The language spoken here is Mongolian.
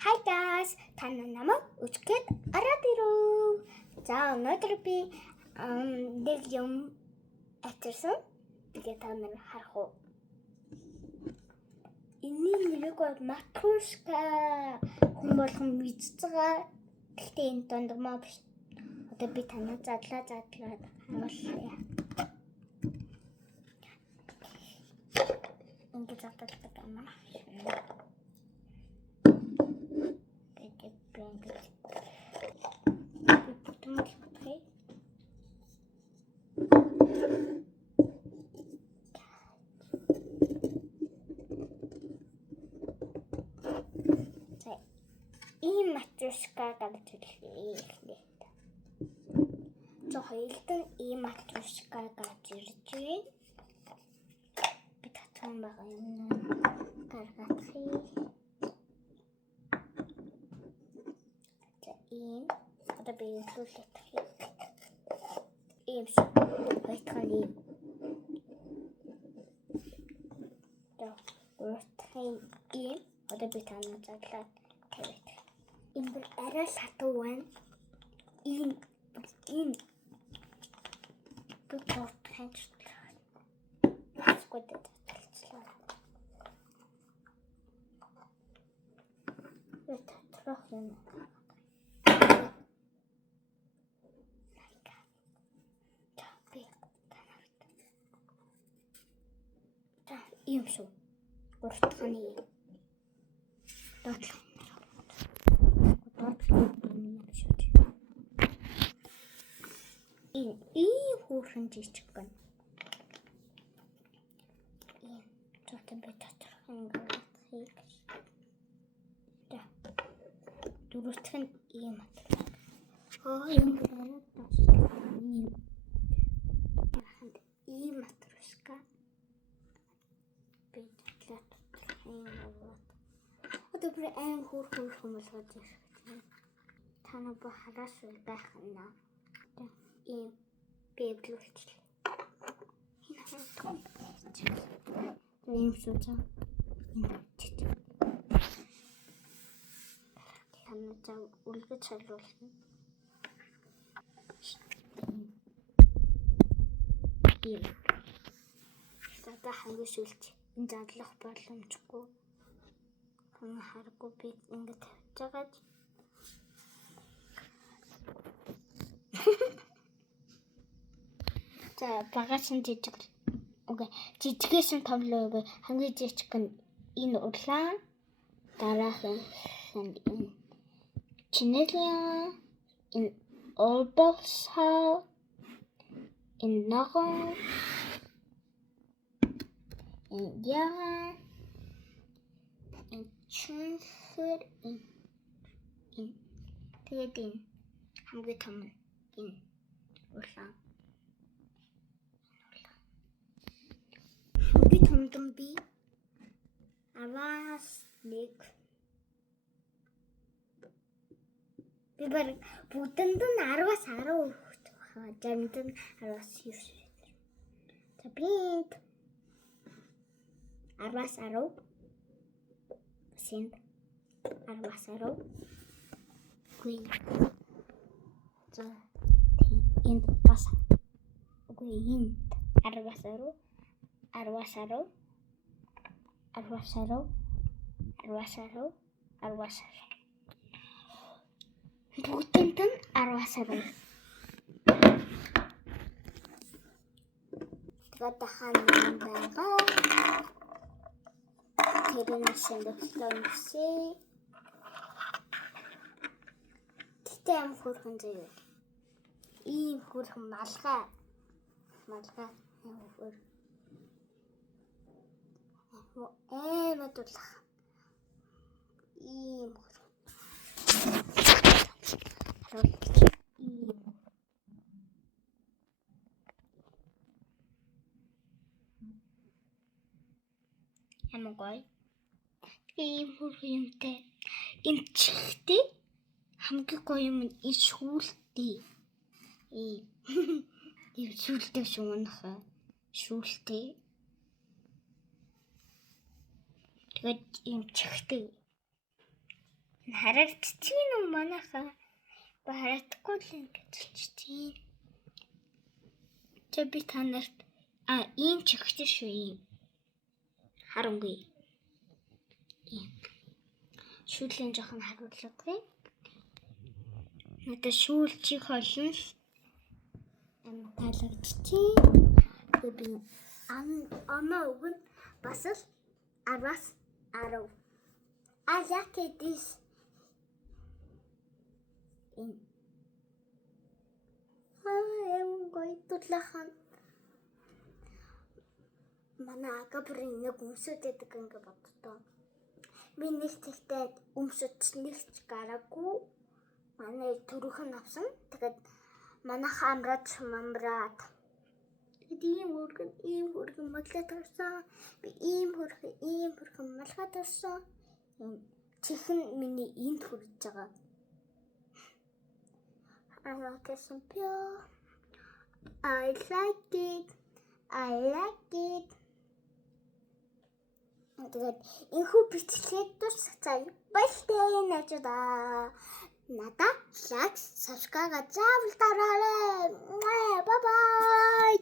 Hi guys, таны намайг үзэхэд ороод ирв. За өнөөдөр би нэг юм атарсан. Тэгээ та нар харах уу? Энийн нэрийг бол Матушка хүн болгон мэдж байгаа. Гэхдээ энэ дондгомоо биш. Одоо би танаа задлаа харуулъя. Ингээд задлаа гэнэ. Ийм матушка гэж хэлээ. За хоёулаа ийм матушка гэж ирж байна. Би татсан байгаа юм. Гаргацгий. За ийм одоо би илүүлээд ийм байтхан ийм. За уртхан ийм одоо би танаа задлаа тавьдаг. Энэ бол арай сатуу байна. Энэ бүгд ханчлаа. Скодэд талцлаа. Это трохи юм. Ийм шүү. Уртханы доотлох. Ийм хүүхэн жижиг гэн. Ийм зөтөн би татрах ингээд хийх. За. Дөрөвдөх нь ийм атлаа. Ийм гараад ташлаа. Ийм матруска. Би татлаа татрах юм болоо. Одоо би аим хүүхэн болгож ирсэн. Танаа ба хараас байх нь. Ийм бэблүүлчихлээ. Ийм шүүцэн. Танаа зам үлгэж харуулна. Ийм. Та хамгийн шүлж энэ задлах боломжгүй. Хана харахгүй би ингэж тавьж байгаа. За багаас нь жижиг. Окей. Жижигээс нь том руу хамгийн жижиг нь энэ улаан. Дараах нь энэ чинэлия. Энэ орбосаа. Энэ ногоон. Энэ яа. Энэ чүнхэр. Энэ тэгээд энэ хамгийн том нь энэ улаан. Хамгийн том би аваас нэг би баг бүгдэнд нь 10-аас 10 хүрэх байгаа. Жамд нь 10-аас 9. За би 10-аас 10. Синд 10-аас 10. Гүй. За энд бас үгүй энд 10-аас 10. 10-аас 10. 10-аас 10. 10-аас 10. 10-аас 10. Бүгдэнд нь 10-аас 10. Тэгээд хана байгаа. Тэрний сэндэлсэн. Тэ ам хөрхөн зөө. Ийм хөрхөн малгай. Малгай. Мэдүүлэх. Ийм Ямагой. Ийм юмтай. Энэ чихтэй хамгийн гоё юм энэ шүүлтэй. Ийм шүүлтэй шуунах. Шүүлтэй. Тэгээд ийм чихтэй. Харагдчихэв юм манайхаа. Харагдахгүй л ингэж болчихчих. Тэ би танарт ийм ч өгч шүү ийм. Харангүй. Ийм. Шүүлийн жоохон харуулдаг. Надад шүүлчих олон л таалагдчихээ. Тэгээ би амаа өгөн бас л 10-аас 10. I like this. Эвгүй тудлахан. Манай агабрын нэг өмсөд байдаг ингээ боддоо. Би нэг тэгтээ өмсөд нэгч гараагүй. Манай төрөхн авсан. Тэгээд манай хамраад мамраад. Тэгээд ийм хөргөн маглаад тарсан. Би ийм хөргөн малгаад тарсан. Чихэн миний энд хүрэж байгаа. I like it. Тэгээд энэхүү бичлэгийг дуусгацгаая. Баяртай найзуудаа. Надаа лайк, subscribe заавал дараарай. Bye bye.